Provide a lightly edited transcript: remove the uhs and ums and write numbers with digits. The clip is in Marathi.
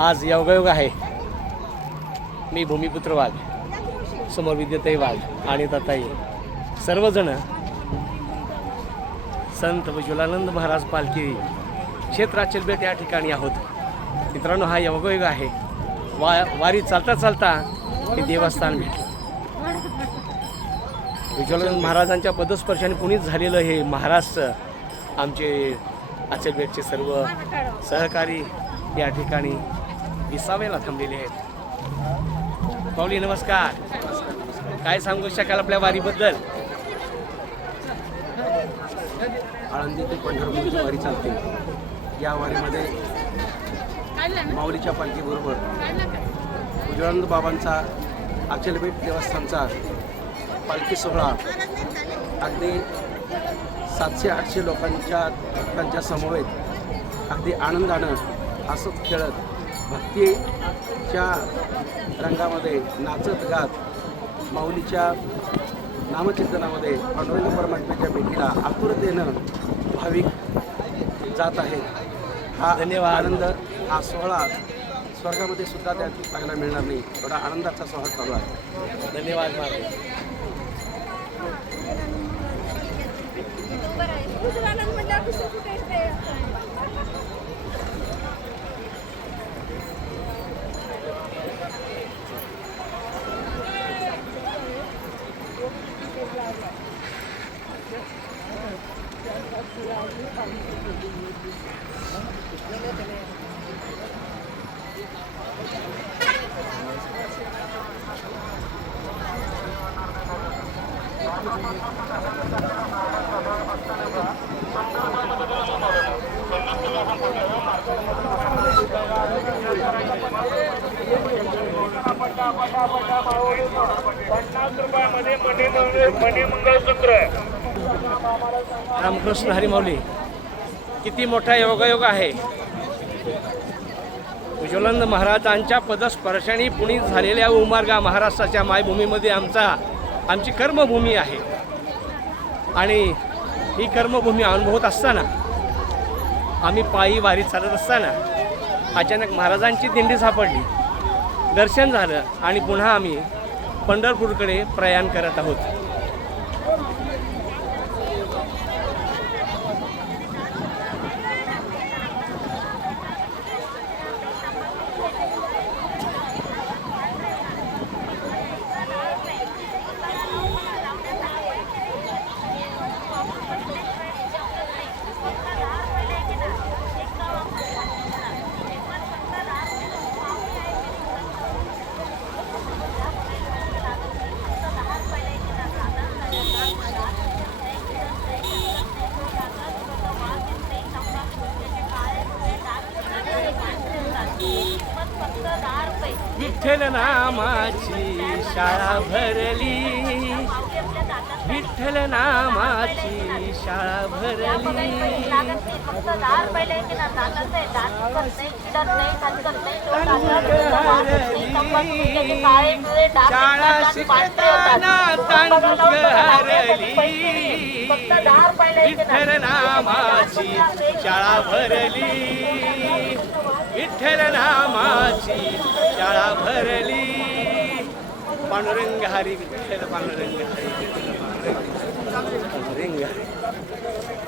आज योगायोग आहे. मी भूमिपुत्र वाघ, समोर विद्याताई वाघ आणि ताताई सर्वजण संत विज्वलानंद महाराज पालखी क्षेत्र अचलबेट या ठिकाणी आहोत. मित्रांनो, हा योगायोग आहे. वारी चालता चालता हे देवस्थान भेटलं. विज्वलानंद महाराजांच्या पदस्पर्शाने पुनीत झालेलं हे महाराष्ट्र आमचे अचलबेटचे सर्व सहकारी या ठिकाणी विसाव्याला थांबलेले आहेत. पाऊली नमस्कार. काय सांगू शकाल आपल्या वारीबद्दल? आळंदी ते पंढरपूरची वारी चालते. या वारीमध्ये माऊलीच्या पालखीबरोबर विज्वलानंद बाबांचा अचलबेट देवस्थानचा पालखी सोहळा अगदी 700-800 लोकांच्या समवेत अगदी आनंदानं हसत खेळत भक्तीच्या रंगामध्ये नाचत गात माऊलीच्या नामचिंतनामध्ये पांडुरंग परमात्म्याच्या भेटीला आतुरतेनं भाविक जात आहेत. हा धन्यवाद. आनंद, हा सोहळा स्वर्गामध्ये सुद्धा त्या पाहायला मिळणार नाही, थोडा आनंदाचा सोहळा चालू आहे. धन्यवाद महाराज. रामकृष्ण हरी माऊली. किती मोठा योगायोग आहे. विज्वलानंद महाराजांच्या पदस्पर्शाने पुनीत झालेल्या उमरगा महाराष्ट्राच्या मायभूमीमध्ये आमची कर्मभूमी आहे. आणि ही कर्मभूमी अनुभवत असताना आम्ही पायी वारी चालत असताना अचानक महाराजांची दिंडी सापडली. दर्शन झालं आणि पुन्हा आम्ही पंढरपूरकडे प्रयाण करत आहोत. विठ्ठल नामाची शाळा भरली, विठ्ठल नामाची शाळा भरली. शाळा शिकताना तांडूक हरली, विठ्ठल नामाची शाळा भरली, विठ्ठल नामाची शाळा भरली. पांडुरंग हरी विठ्ठल, पांडुरंग हरी विठ्ठल, पांडुरंग हरी.